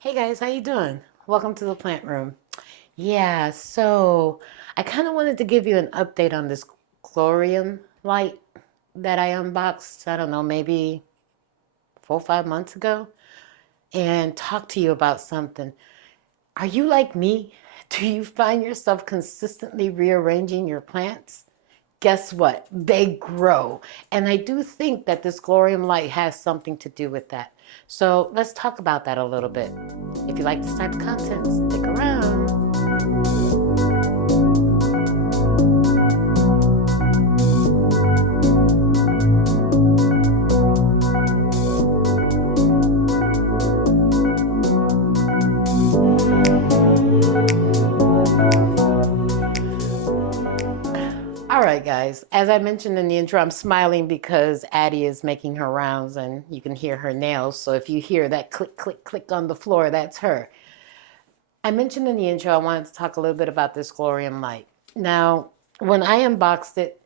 Hey guys, how you doing? Welcome to the plant room. Yeah, so I kind of wanted to give you an update on this Glowrium light that I unboxed, I don't know, maybe 4 or 5 months ago, and talk to you about something. Are you like me? Do you find yourself consistently rearranging your plants? Guess what? They grow. And I do think that this Glowrium light has something to do with that. So let's talk about that a little bit. If you like this type of content, stick around. All right, guys. As I mentioned in the intro, I'm smiling because Addie is making her rounds and you can hear her nails. So if you hear that click, click, click on the floor, that's her. I mentioned in the intro, I wanted to talk a little bit about this Glorium light. Now, when I unboxed it,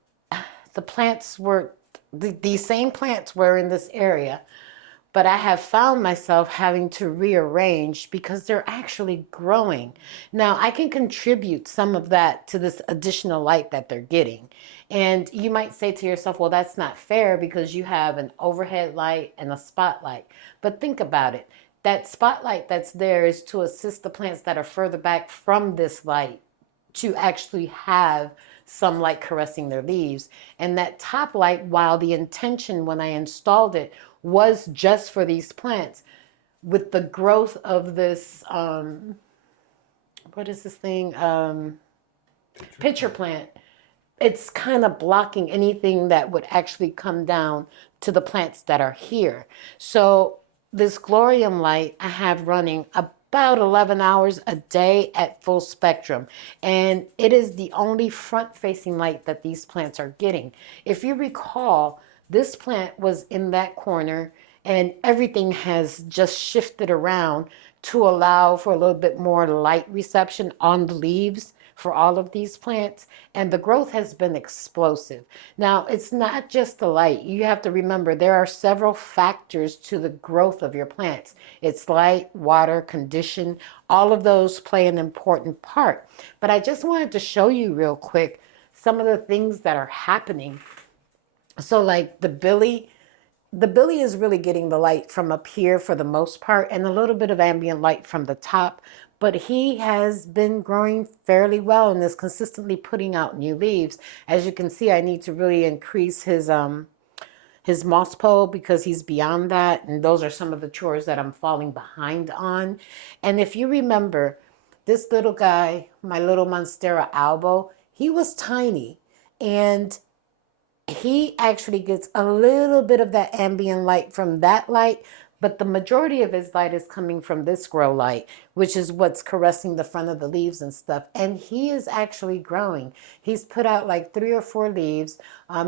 the plants were, these same plants were in this area, but I have found myself having to rearrange because they're actually growing. Now, I can contribute some of that to this additional light that they're getting. And you might say to yourself, well, that's not fair because you have an overhead light and a spotlight. But think about it. That spotlight that's there is to assist the plants that are further back from this light to actually have some light caressing their leaves. And that top light, while the intention when I installed it was just for these plants, with the growth of this, what is this thing? Pitcher plant. It's kind of blocking anything that would actually come down to the plants that are here. So this Glorium light I have running about 11 hours a day at full spectrum. And it is the only front facing light that these plants are getting. If you recall, this plant was in that corner and everything has just shifted around to allow for a little bit more light reception on the leaves for all of these plants, and the growth has been explosive. Now, it's not just the light. You have to remember there are several factors to the growth of your plants. It's light, water, condition, all of those play an important part. But I just wanted to show you real quick some of the things that are happening. So like the Billy is really getting the light from up here for the most part and a little bit of ambient light from the top, but he has been growing fairly well and is consistently putting out new leaves. As you can see, I need to really increase his moss pole because he's beyond that, and those are some of the chores that I'm falling behind on. And if you remember, this little guy, my little Monstera albo, he was tiny, and he actually gets a little bit of that ambient light from that light, but the majority of his light is coming from this grow light, which is what's caressing the front of the leaves and stuff. And he is actually growing. He's put out like 3 or 4 leaves.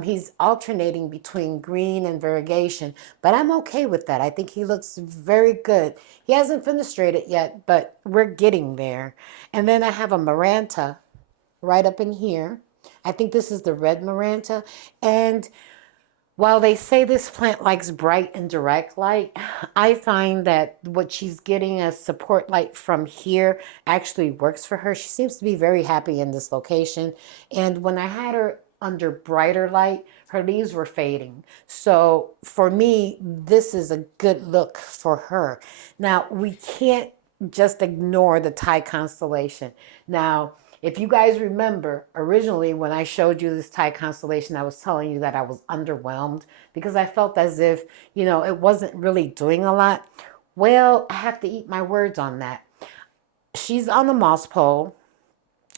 He's alternating between green and variegation, but I'm okay with that. I think he looks very good. He hasn't fenestrated yet, but we're getting there. And then I have a Maranta right up in here. I think this is the red Maranta. And while they say this plant likes bright and direct light, I find that what she's getting as support light from here actually works for her. She seems to be very happy in this location. And when I had her under brighter light, her leaves were fading. So for me, this is a good look for her. Now, we can't just ignore the Thai constellation. Now, if you guys remember, originally when I showed you this Thai constellation, I was telling you that I was underwhelmed because I felt as if, it wasn't really doing a lot. Well, I have to eat my words on that. She's on the moss pole.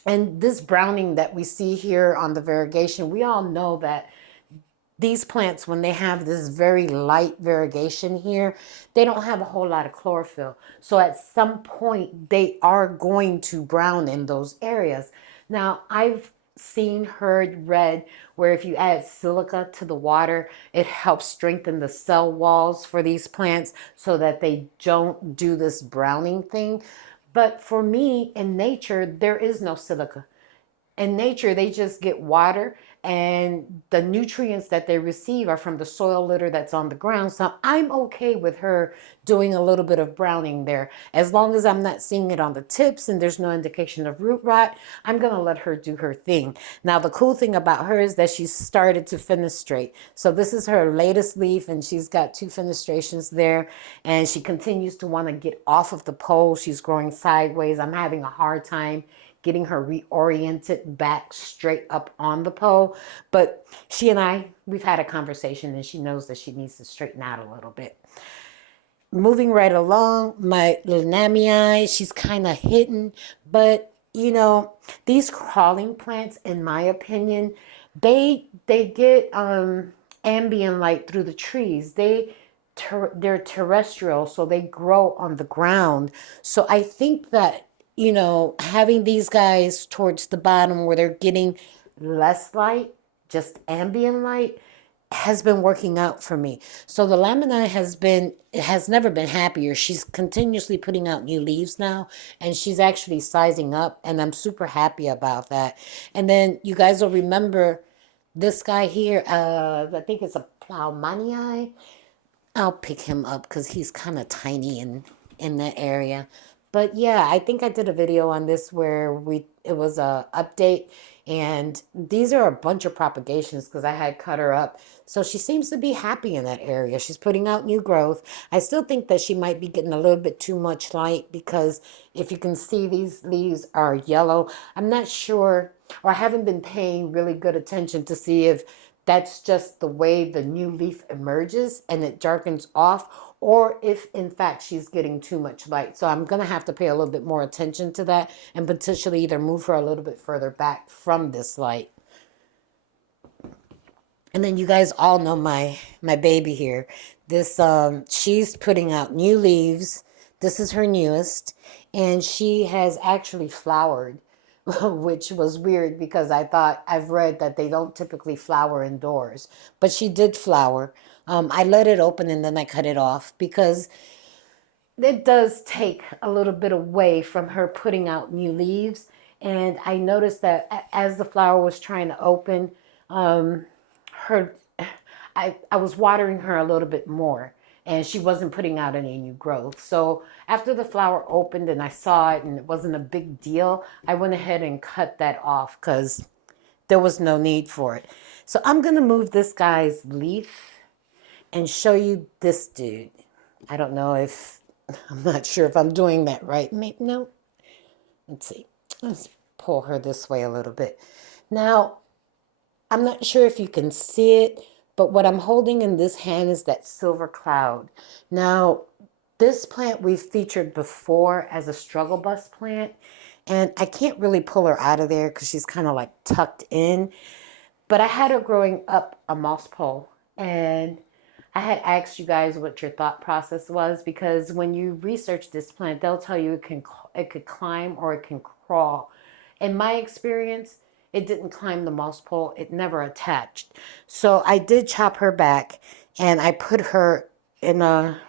And this browning that we see here on the variegation, we all know that these plants, when they have this very light variegation here, they don't have a whole lot of chlorophyll. So at some point, they are going to brown in those areas. Now, I've seen, heard, read where if you add silica to the water, it helps strengthen the cell walls for these plants so that they don't do this browning thing. But for me, in nature, there is no silica. In nature, they just get water and the nutrients that they receive are from the soil litter that's on the ground. So I'm okay with her doing a little bit of browning there. As long as I'm not seeing it on the tips and there's no indication of root rot, I'm going to let her do her thing. Now, the cool thing about her is that she's started to fenestrate. So this is her latest leaf, and she's got 2 fenestrations there, and she continues to want to get off of the pole. She's growing sideways. I'm having a hard time getting her reoriented back straight up on the pole. But she and we've had a conversation, and she knows that she needs to straighten out a little bit. Moving right along, my Linnaeus, she's kind of hidden, but you know, these crawling plants, in my opinion, they get ambient light through the trees. They're terrestrial, so they grow on the ground. So I think that, you know, having these guys towards the bottom where they're getting less light, just ambient light, has been working out for me. So the lamini has never been happier. She's continuously putting out new leaves now, and she's actually sizing up, and I'm super happy about that. And then you guys will remember this guy here, I think it's a Plowmanii. I'll pick him up because he's kind of tiny in that area. But yeah, I think I did a video on this where it was a update, and these are a bunch of propagations because I had cut her up. So she seems to be happy in that area. She's putting out new growth. I still think that she might be getting a little bit too much light because if you can see, these leaves are yellow. I'm not sure, or I haven't been paying really good attention to see if that's just the way the new leaf emerges and it darkens off, or if in fact she's getting too much light. So I'm going to have to pay a little bit more attention to that and potentially either move her a little bit further back from this light. And then you guys all know my baby here. This she's putting out new leaves. This is her newest, and she has actually flowered, which was weird because I've read that they don't typically flower indoors, but she did flower. I let it open and then I cut it off because it does take a little bit away from her putting out new leaves. And I noticed that as the flower was trying to open, her I was watering her a little bit more, and she wasn't putting out any new growth. So after the flower opened and I saw it and it wasn't a big deal, I went ahead and cut that off because there was no need for it. So I'm going to move this guy's leaf and show you this dude. I don't know if, I'm not sure if I'm doing that right. Maybe, no. Let's see. Let's pull her this way a little bit. Now, I'm not sure if you can see it, but what I'm holding in this hand is that silver cloud. Now, this plant we've featured before as a struggle bus plant, and I can't really pull her out of there because she's kind of like tucked in. But I had her growing up a moss pole, and I had asked you guys what your thought process was, because when you research this plant, they'll tell you it could climb or it can crawl. In my experience, it didn't climb the moss pole. It never attached. So I did chop her back, and I put her in a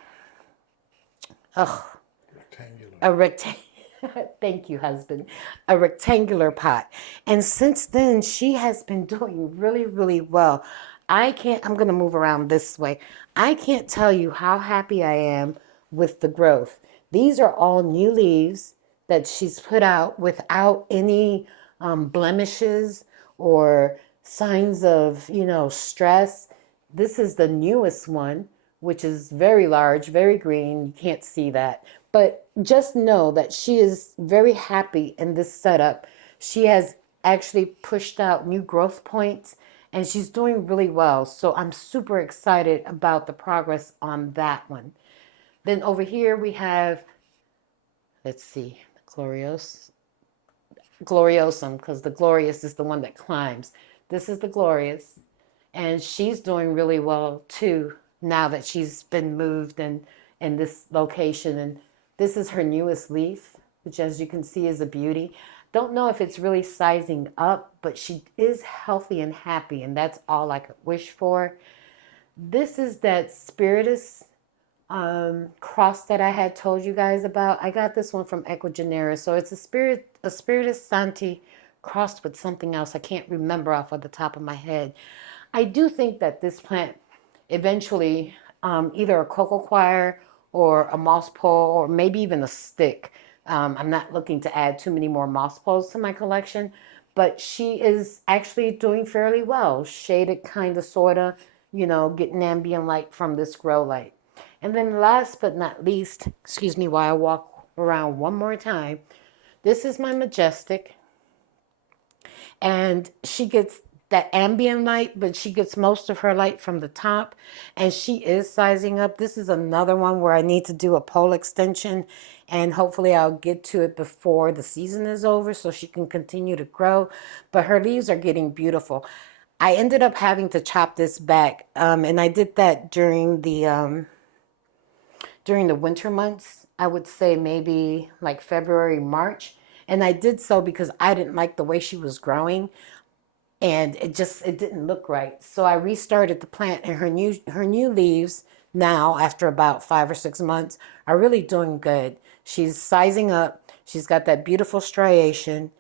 rectangle. Thank you, husband. A rectangular pot. And since then, she has been doing really, really well. I'm going to move around this way. I can't tell you how happy I am with the growth. These are all new leaves that she's put out without any blemishes or signs of, stress. This is the newest one, which is very large, very green. You can't see that. But just know that she is very happy in this setup. She has actually pushed out new growth points, and she's doing really well. So I'm super excited about the progress on that one. Then over here we have, let's see, gloriosum, because the glorious is the one that climbs. This is the glorious, and she's doing really well too now that she's been moved and in this location. And this is her newest leaf, which as you can see is a beauty. Don't know if it's really sizing up, but she is healthy and happy, and that's all I could wish for. This is that spiritus cross that I had told you guys about. I got this one from Equigenera. So it's a Spiritus Santi crossed with something else. I can't remember off of the top of my head. I do think that this plant eventually, either a cocoa coir or a moss pole or maybe even a stick. I'm not looking to add too many more moss poles to my collection, but she is actually doing fairly well. Shaded kind of, sort of, getting ambient light from this grow light. And then last but not least, excuse me while I walk around one more time, this is my Majestic. And she gets that ambient light, but she gets most of her light from the top, and she is sizing up. This is another one where I need to do a pole extension, and hopefully I'll get to it before the season is over so she can continue to grow. But her leaves are getting beautiful. I ended up having to chop this back, and I did that during the winter months. I would say maybe like February, March. And I did so because I didn't like the way she was growing, and it didn't look right. So I restarted the plant, and her new leaves now, after about 5 or 6 months, are really doing good. She's sizing up. She's got that beautiful striation.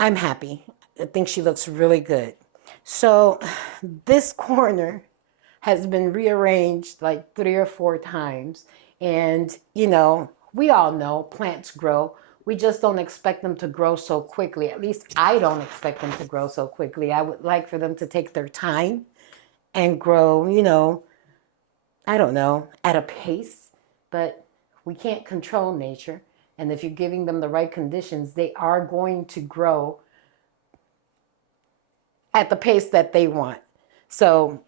I'm happy. I think she looks really good. So this corner has been rearranged like 3 or 4 times. And, we all know plants grow. We just don't expect them to grow so quickly. At least I don't expect them to grow so quickly. I would like for them to take their time and grow, I don't know, at a pace. But we can't control nature. And if you're giving them the right conditions, they are going to grow at the pace that they want. So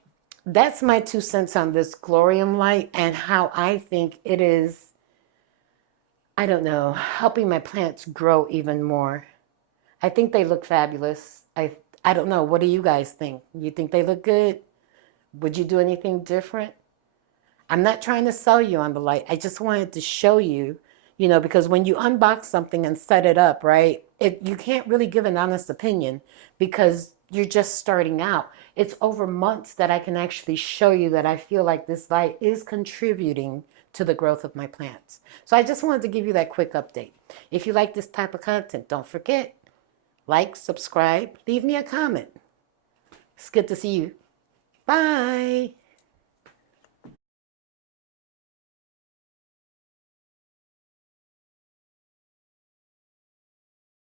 that's my 2 cents on this Glowrium light and how I think it is, I don't know, helping my plants grow even more. I think they look fabulous. I don't know. What do you guys think? You think they look good? Would you do anything different? I'm not trying to sell you on the light. I just wanted to show you, because when you unbox something and set it up, right, you can't really give an honest opinion because you're just starting out. It's over months that I can actually show you that I feel like this light is contributing to the growth of my plants. So I just wanted to give you that quick update. If you like this type of content, don't forget, like, subscribe, leave me a comment. It's good to see you. Bye.